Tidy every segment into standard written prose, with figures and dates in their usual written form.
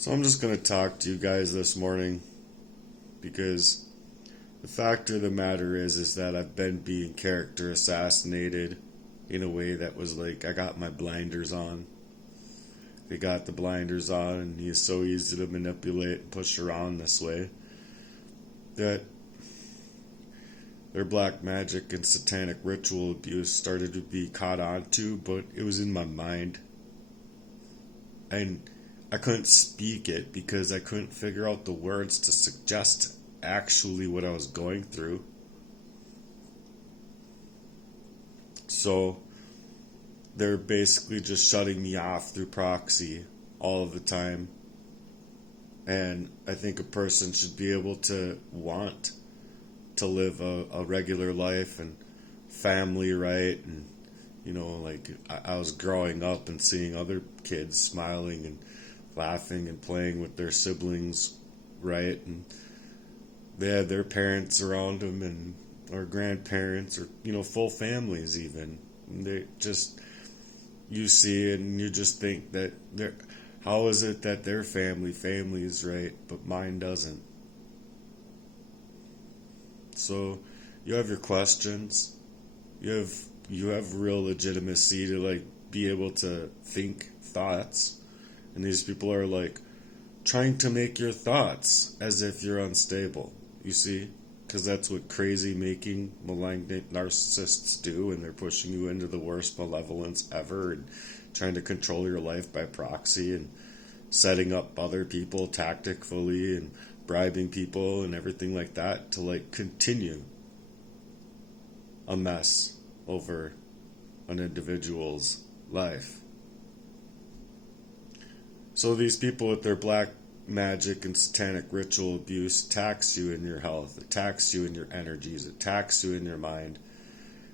So I'm just going to talk to you guys this morning because the fact of the matter is that I've been being character assassinated in a way that was like I got my blinders on. They got the blinders on, and he's so easy to manipulate and push around this way that their black magic and satanic ritual abuse started to be caught on to, but it was in my mind. And I couldn't speak it because I couldn't figure out the words to suggest actually what I was going through. So they're basically just shutting me off through proxy all of the time. And I think a person should be able to want to live a regular life and family, right? And, like I was growing up and seeing other kids smiling and laughing and playing with their siblings, right? And they had their parents around them and or grandparents or full families even. And they just, you see it and you just think that they're, how is it that their family is right but mine doesn't? So you have your questions, you have real legitimacy to like be able to think thoughts. And these people are like trying to make your thoughts as if you're unstable, you see? Because that's what crazy making malignant narcissists do, and they're pushing you into the worst malevolence ever and trying to control your life by proxy and setting up other people tactically and bribing people and everything like that to like continue a mess over an individual's life. So these people with their black magic and satanic ritual abuse attacks you in your health, attacks you in your energies, attacks you in your mind.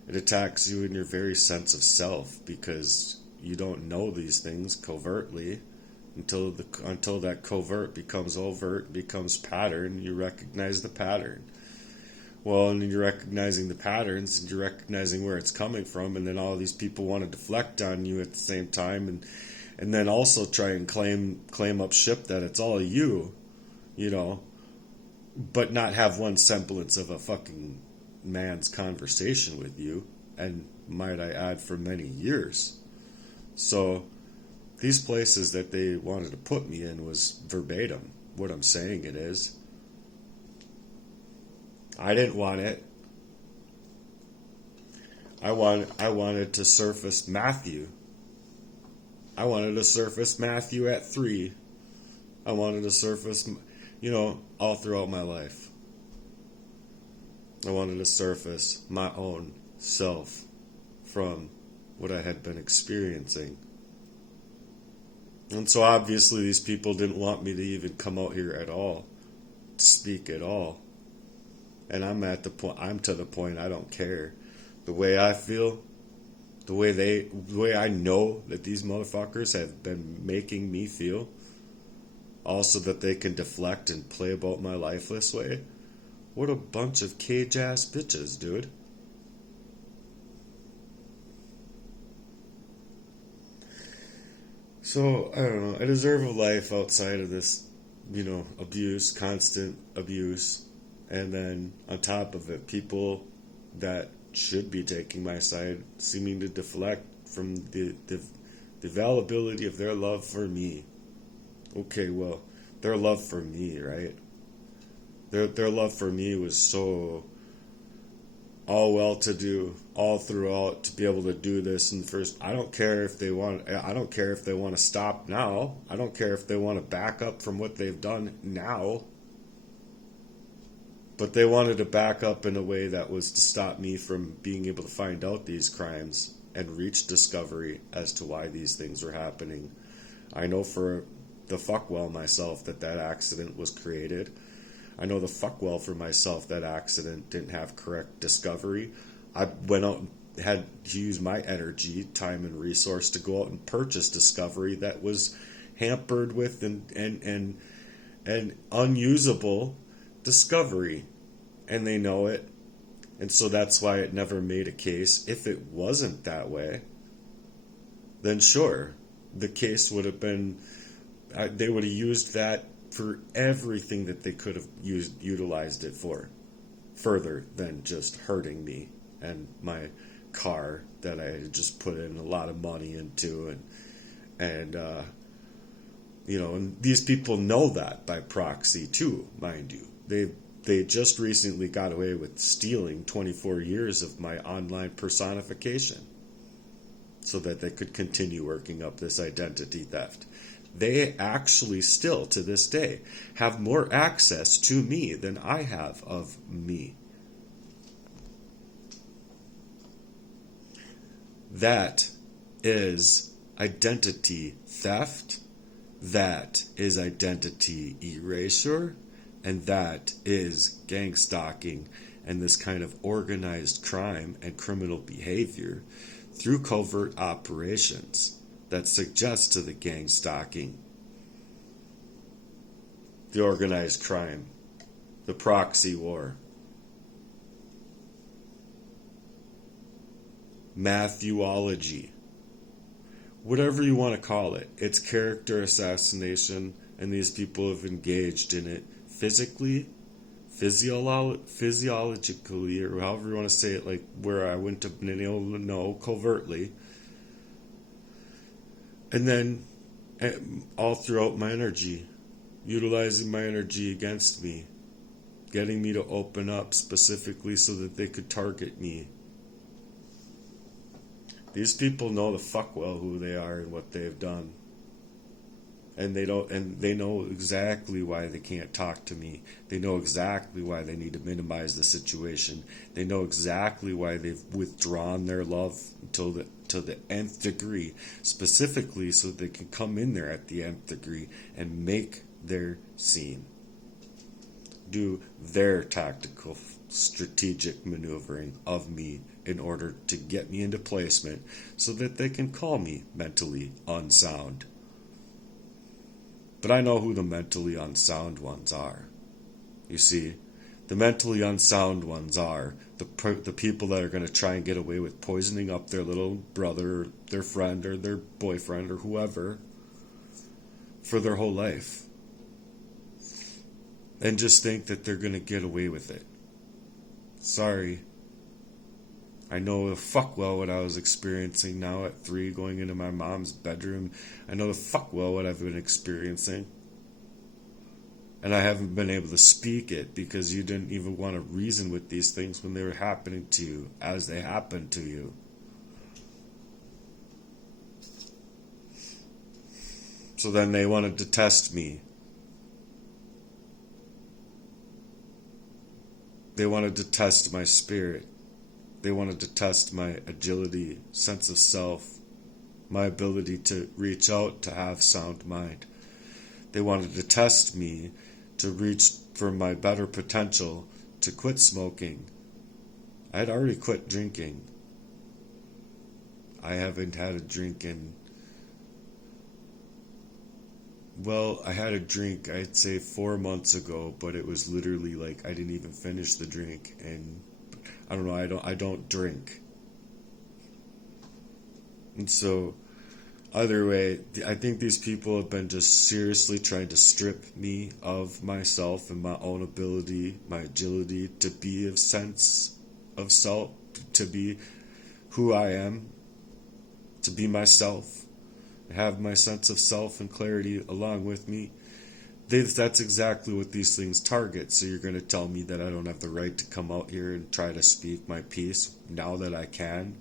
It attacks you in your very sense of self because you don't know these things covertly until that covert becomes overt, becomes pattern, you recognize the pattern. Well, and you're recognizing the patterns and you're recognizing where it's coming from, and then all these people want to deflect on you at the same time and then also try and claim up ship that it's all you, but not have one semblance of a fucking man's conversation with you, and might I add, for many years. So these places that they wanted to put me in was verbatim what I'm saying it is. I didn't want it. I wanted to surface Matthew. I wanted to surface Matthew at 3. I wanted to surface, all throughout my life. I wanted to surface my own self from what I had been experiencing. And so obviously these people didn't want me to even come out here at all, speak at all. And I'm to the point I don't care. The way I feel, the way I know that these motherfuckers have been making me feel, also that they can deflect and play about my life this way. What a bunch of cage ass bitches, dude. So, I don't know, I deserve a life outside of this, abuse, constant abuse. And then on top of it, people that should be taking my side seeming to deflect from the availability of their love for me. Okay, well, their love for me, right? Their love for me was so all well-to-do, all throughout, to be able to do this. And first, I don't care if they want to stop now. I don't care if they want to back up from what they've done now. But they wanted to back up in a way that was to stop me from being able to find out these crimes and reach discovery as to why these things were happening. I know for the fuck well myself that accident was created. I know the fuck well for myself that accident didn't have correct discovery. I went out and had to use my energy, time, and resource to go out and purchase discovery that was hampered with and unusable discovery, and they know it. And so that's why it never made a case. If it wasn't that way, then sure, the case would have been they would have used that for everything that they could have utilized it for, further than just hurting me and my car that I had just put in a lot of money into, and and these people know that by proxy too, mind you. They just recently got away with stealing 24 years of my online personification so that they could continue working up this identity theft. They actually still, to this day, have more access to me than I have of me. That is identity theft. That is identity erasure. And that is gangstalking and this kind of organized crime and criminal behavior through covert operations that suggest to the gangstalking, the organized crime, the proxy war, Matthewology, whatever you want to call it. It's character assassination, and these people have engaged in it physically, physiologically, or however you want to say it, like where I wouldn't have been able to know, covertly. And then all throughout my energy, utilizing my energy against me, getting me to open up specifically so that they could target me. These people know the fuck well who they are and what they've done. And they know exactly why they can't talk to me. They know exactly why they need to minimize the situation. They know exactly why they've withdrawn their love to the nth degree, specifically so they can come in there at the nth degree and make their scene. Do their tactical, strategic maneuvering of me in order to get me into placement so that they can call me mentally unsound. But I know who the mentally unsound ones are. You see, the mentally unsound ones are the people that are going to try and get away with poisoning up their little brother, or their friend, or their boyfriend, or whoever for their whole life. And just think that they're going to get away with it. Sorry. I know the fuck well what I was experiencing now at 3, going into my mom's bedroom. I know the fuck well what I've been experiencing. And I haven't been able to speak it because you didn't even want to reason with these things when they were happening to you, as they happened to you. So then they wanted to test me. They wanted to test my spirit. They wanted to test my agility, sense of self, my ability to reach out, to have sound mind. They wanted to test me to reach for my better potential to quit smoking. I had already quit drinking. I haven't had a drink in... Well, I had a drink, I'd say 4 months ago, but it was literally like I didn't even finish the drink, and I don't know, I don't drink. And so, either way, I think these people have been just seriously trying to strip me of myself and my own ability, my agility to be a sense of self, to be who I am, to be myself, have my sense of self and clarity along with me. That's exactly what these things target. So you're going to tell me that I don't have the right to come out here and try to speak my piece now that I can,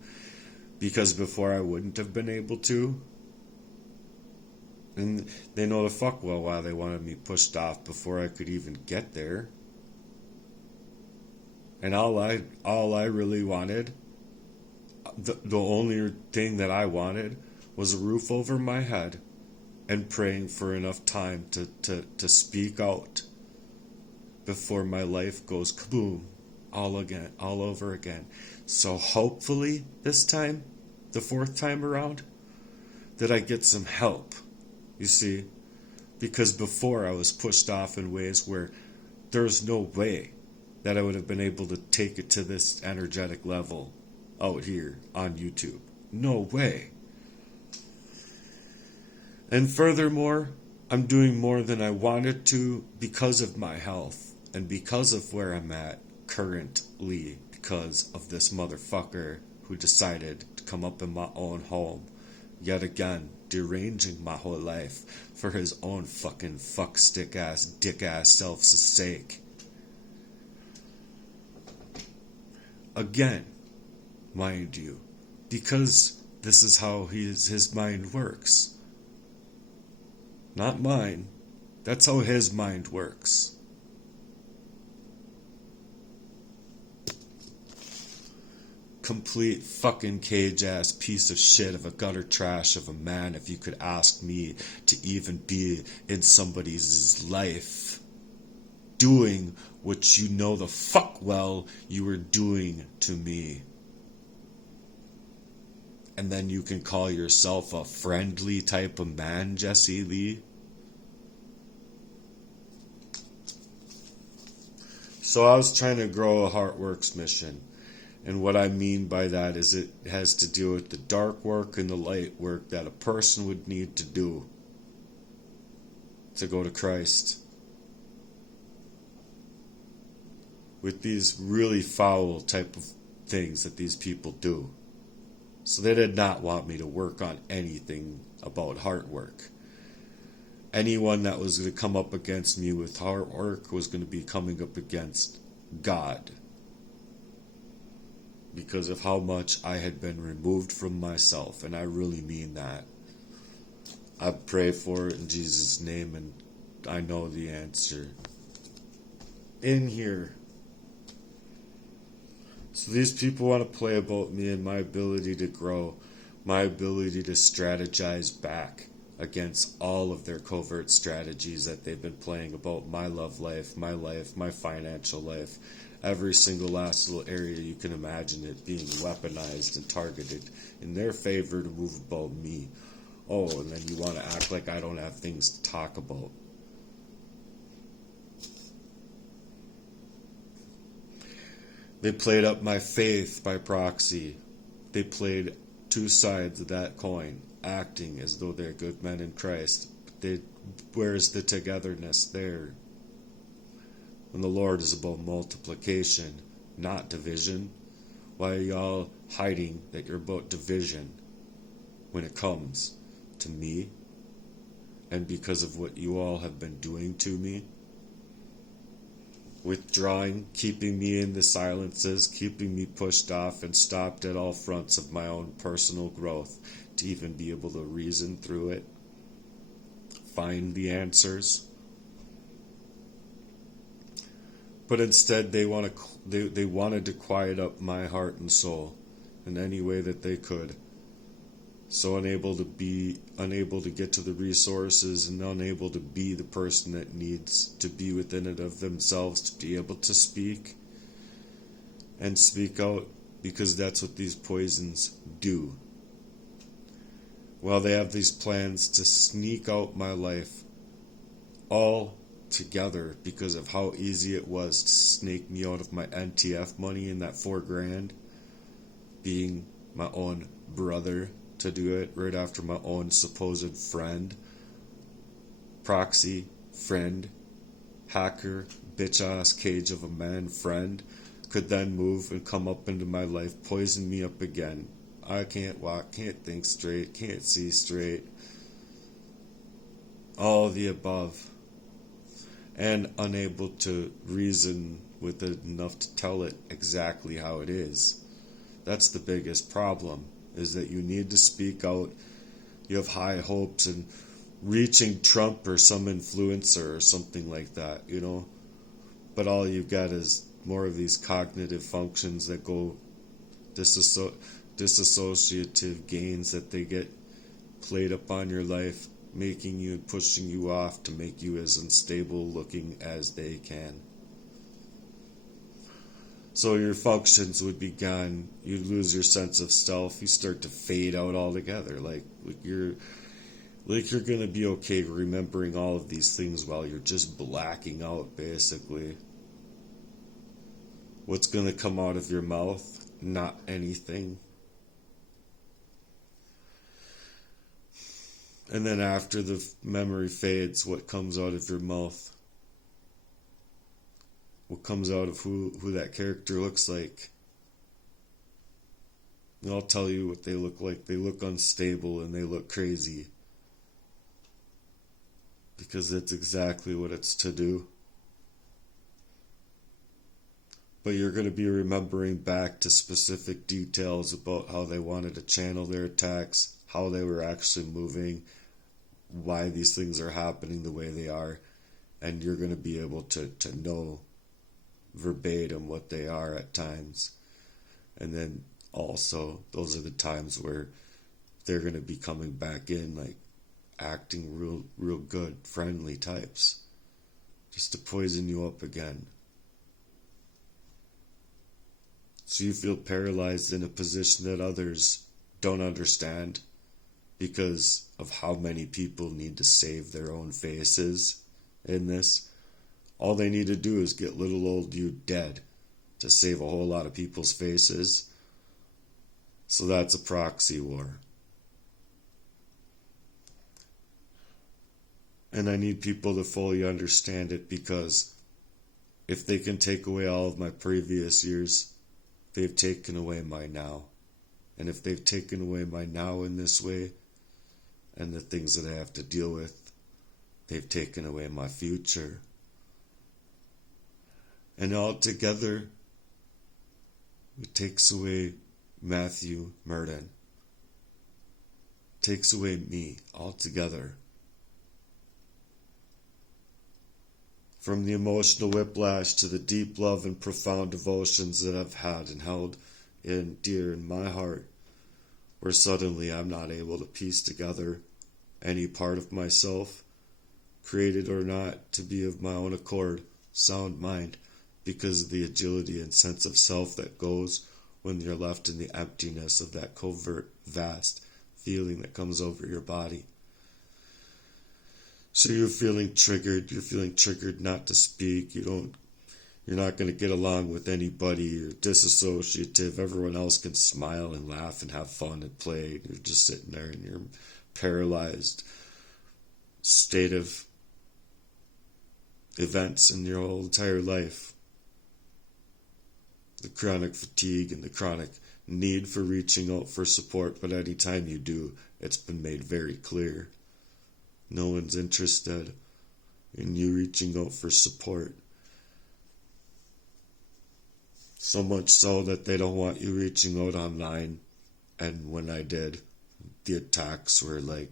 because before I wouldn't have been able to? And they know the fuck well why they wanted me pushed off before I could even get there. And all I really wanted, the only thing that I wanted was a roof over my head and praying for enough time to speak out before my life goes kaboom all over again. So hopefully this time, the 4th time around, that I get some help, you see, because before I was pushed off in ways where there's no way that I would have been able to take it to this energetic level out here on YouTube. No way. And furthermore, I'm doing more than I wanted to because of my health and because of where I'm at currently because of this motherfucker who decided to come up in my own home yet again, deranging my whole life for his own fucking fuckstick ass, dick ass self's sake. Again, mind you, because this is how his mind works. Not mine. That's how his mind works. Complete fucking cage ass piece of shit of a gutter trash of a man, if you could ask me to even be in somebody's life doing what you know the fuck well you were doing to me. And then you can call yourself a friendly type of man, Jesse Lee? So I was trying to grow a Heartwerks mission. And what I mean by that is it has to do with the dark work and the light work that a person would need to do to go to Christ. With these really foul type of things that these people do. So they did not want me to work on anything about heart work. Anyone that was going to come up against me with heart work was going to be coming up against God. Because of how much I had been removed from myself, and I really mean that. I pray for it in Jesus' name, and I know the answer. In here. So these people want to play about me and my ability to grow, my ability to strategize back against all of their covert strategies that they've been playing about my love life, my financial life. Every single last little area you can imagine it being weaponized and targeted in their favor to move about me. Oh, and then you want to act like I don't have things to talk about. They played up my faith by proxy. They played two sides of that coin, acting as though they're good men in Christ. But where's the togetherness there? When the Lord is about multiplication, not division. Why are y'all hiding that you're about division when it comes to me? And because of what you all have been doing to me? Withdrawing, keeping me in the silences, keeping me pushed off and stopped at all fronts of my own personal growth to even be able to reason through it, find the answers. But instead they wanted to quiet up my heart and soul in any way that they could. So unable to get to the resources and unable to be the person that needs to be within it of themselves to be able to speak and speak out, because that's what these poisons do. Well, they have these plans to sneak out my life all together because of how easy it was to snake me out of my NTF money and that $4,000, being my own brother to do it right after my own supposed friend, proxy, friend, hacker, bitch-ass cage of a man friend could then move and come up into my life, poison me up again. I can't walk, can't think straight, can't see straight. All of the above. And unable to reason with it enough to tell it exactly how it is. That's the biggest problem, is that you need to speak out. You have high hopes and reaching Trump or some influencer or something like that, you know. But all you've got is more of these cognitive functions that go disassociative gains that they get played up on your life, making you and pushing you off to make you as unstable looking as they can. So your functions would be gone. You lose your sense of self. You start to fade out altogether. Like you're gonna be okay remembering all of these things while you're just blacking out, basically. What's gonna come out of your mouth? Not anything. And then after the memory fades, what comes out of your mouth? What comes out of who that character looks like? And I'll tell you what they look like. They look unstable and they look crazy. Because that's exactly what it's to do. But you're going to be remembering back to specific details about how they wanted to channel their attacks, how they were actually moving, why these things are happening the way they are, and you're going to be able to know verbatim what they are at times. And then also, those are the times where they're going to be coming back in, like acting real good, friendly types, just to poison you up again. So you feel paralyzed in a position that others don't understand because of how many people need to save their own faces in this. All they need to do is get little old you dead to save a whole lot of people's faces. So that's a proxy war. And I need people to fully understand it, because if they can take away all of my previous years, they've taken away my now. And if they've taken away my now in this way, and the things that I have to deal with, they've taken away my future. And altogether, it takes away Matthew Murden. Takes away me altogether. From the emotional whiplash to the deep love and profound devotions that I've had and held in dear in my heart, where suddenly I'm not able to piece together any part of myself, created or not, to be of my own accord, sound mind, because of the agility and sense of self that goes when you're left in the emptiness of that covert, vast feeling that comes over your body. So you're feeling triggered not to speak, you're not going to get along with anybody, you're disassociative, everyone else can smile and laugh and have fun and play, you're just sitting there in your paralyzed state of events in your whole entire life. The chronic fatigue and the chronic need for reaching out for support, but anytime you do, it's been made very clear. No one's interested in you reaching out for support. So much so that they don't want you reaching out online. And when I did, the attacks were like,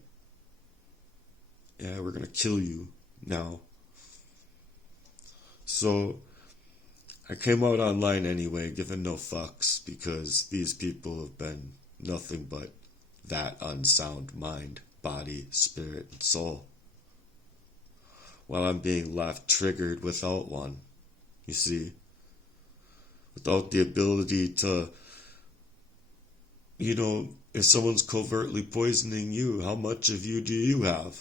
yeah, we're going to kill you now. So I came out online anyway, giving no fucks, because these people have been nothing but that unsound mind, body, spirit, and soul, while I'm being left triggered without one, you see, without the ability to, if someone's covertly poisoning you, how much of you do you have?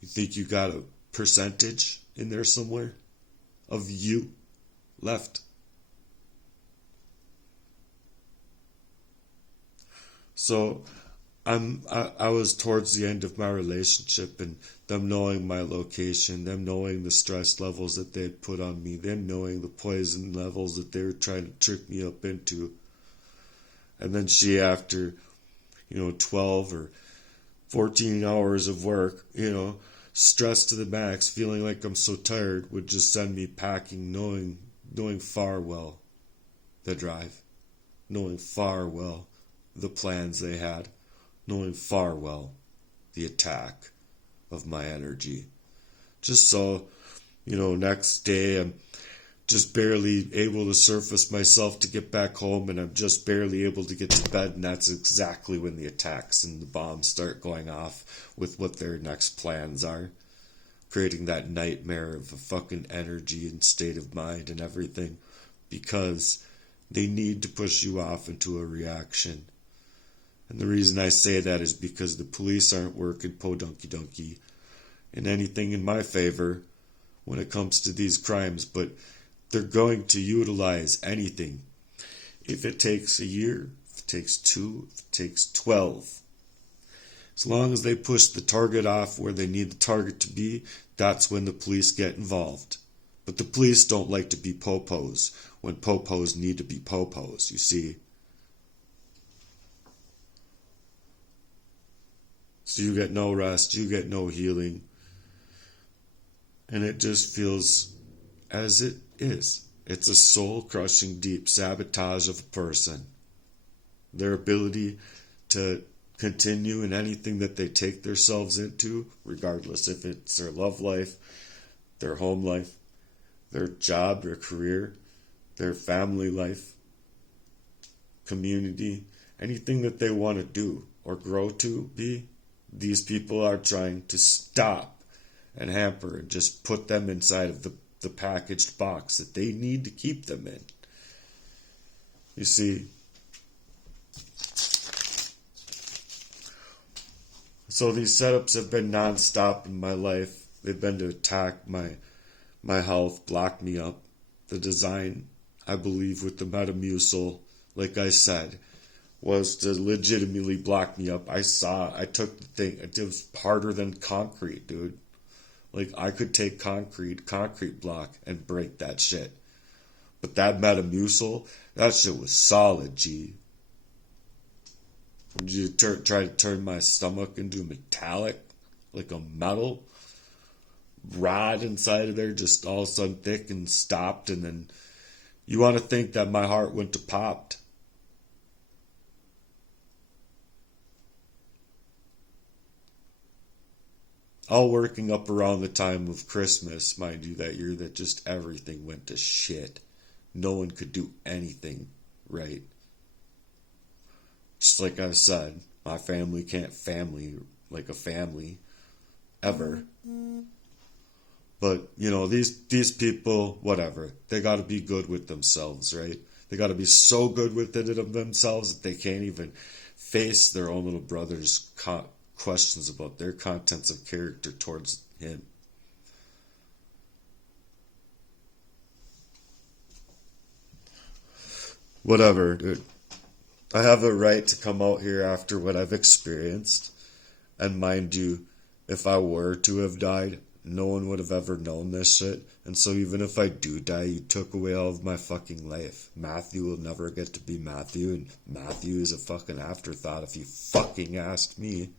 You think you got a percentage in there somewhere of you left? So I was towards the end of my relationship, and them knowing my location, them knowing the stress levels that they had put on me, them knowing the poison levels that they were trying to trick me up into. And then she, after 12 or 14 hours of work, stressed to the max, feeling like I'm so tired, would just send me packing, knowing far well the drive, knowing far well the plans they had, knowing far well the attack of my energy. Just so, next day I'm just barely able to surface myself to get back home, and I'm just barely able to get to bed, and that's exactly when the attacks and the bombs start going off with what their next plans are, creating that nightmare of a fucking energy and state of mind and everything, because they need to push you off into a reaction. And the reason I say that is because the police aren't working podunky-dunky in anything in my favor when it comes to these crimes, but they're going to utilize anything. If it takes a year, if it takes 2, if it takes 12, As long as they push the target off where they need the target to be, that's when the police get involved. But the police don't like to be popos when popos need to be popos, you see. So you get no rest, you get no healing. And it just feels as it is. It's a soul-crushing, deep sabotage of a person. Their ability to continue in anything that they take themselves into, regardless if it's their love life, their home life, their job, their career, their family life, community, anything that they want to do or grow to be, these people are trying to stop and hamper and just put them inside of the packaged box that they need to keep them in. You see, so these setups have been non-stop in my life. They've been to attack my health, block me up. The design, I believe, with the Metamucil, like I said, was to legitimately block me up. I took the thing, it was harder than concrete, dude. Like, I could take concrete block, and break that shit. But that Metamucil, that shit was solid, G. Would you try to turn my stomach into metallic, like a metal rod inside of there, just all of a sudden thick and stopped, and then you want to think that my heart went to popped. All working up around the time of Christmas, mind you, that year, that just everything went to shit. No one could do anything right. Just like I said, my family can't family like a family ever. But, you know, these people, whatever, they got to be good with themselves, right? They got to be so good with it of themselves that they can't even face their own little brother's questions about their contents of character towards him. Whatever, dude. I have a right to come out here after what I've experienced. And mind you, if I were to have died, no one would have ever known this shit. And so even if I do die, you took away all of my fucking life. Matthew will never get to be Matthew, and Matthew is a fucking afterthought if you fucking asked me.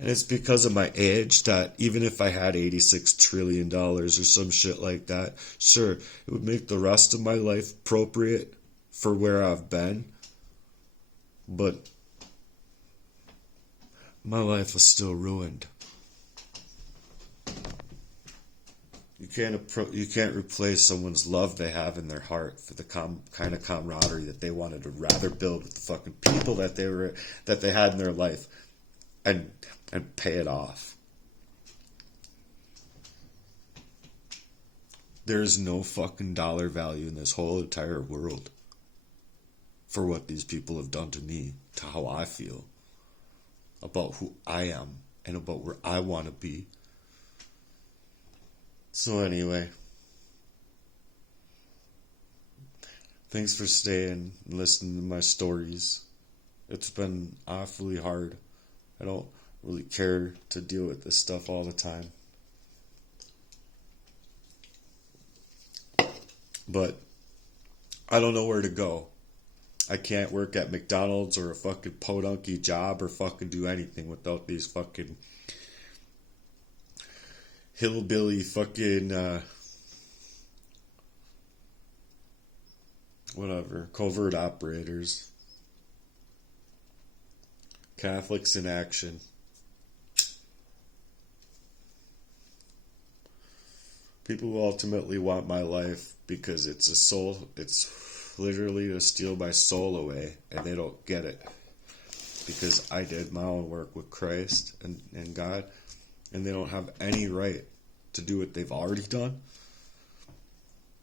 And it's because of my age that even if I had $86 trillion or some shit like that, sure, it would make the rest of my life appropriate for where I've been. But my life is still ruined. You can't replace someone's love they have in their heart for the kind of camaraderie that they wanted to rather build with the fucking people that they had in their life, and pay it off. There's no fucking dollar value in this whole entire world for what these people have done to me, to how I feel about who I am and about where I want to be. So anyway, thanks for staying and listening to my stories. It's been awfully hard. I don't really care to deal with this stuff all the time. But I don't know where to go. I can't work at McDonald's or a fucking podunky job or fucking do anything without these fucking hillbilly fucking covert operators. Catholics in action. People who ultimately want my life because it's literally to steal my soul away, and they don't get it. Because I did my own work with Christ and God, and they don't have any right to do what they've already done.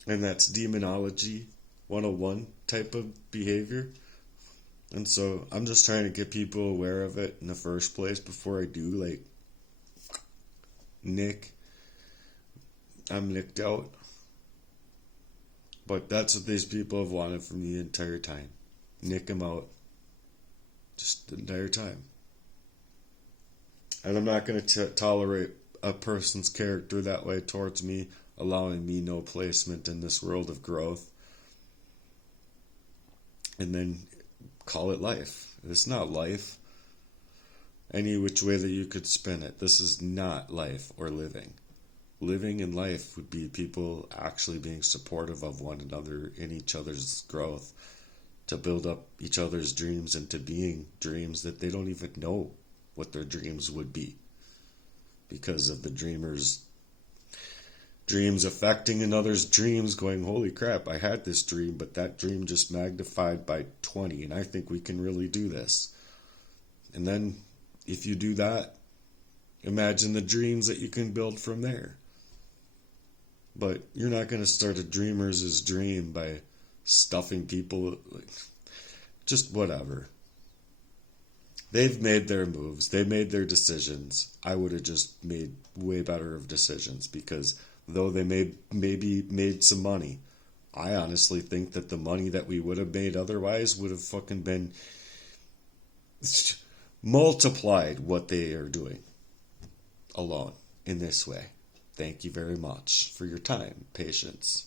And that's demonology 101 type of behavior. And so I'm just trying to get people aware of it in the first place before I do, like, I'm nicked out. But that's what these people have wanted from me the entire time. Nick them out. Just the entire time. And I'm not going to tolerate a person's character that way towards me, allowing me no placement in this world of growth. And then call it life. It's not life. Any which way that you could spin it, this is not life or living. Living in life would be people actually being supportive of one another in each other's growth, to build up each other's dreams into being dreams that they don't even know what their dreams would be, because of the dreamer's dreams affecting another's dreams, going, holy crap, I had this dream, but that dream just magnified by 20, and I think we can really do this. And then, if you do that, imagine the dreams that you can build from there. But you're not going to start a dreamer's dream by stuffing people, just whatever. They've made their moves. They made their decisions. I would have just made way better of decisions, because though they maybe made some money, I honestly think that the money that we would have made otherwise would have fucking been multiplied what they are doing alone in this way. Thank you very much for your time, patience.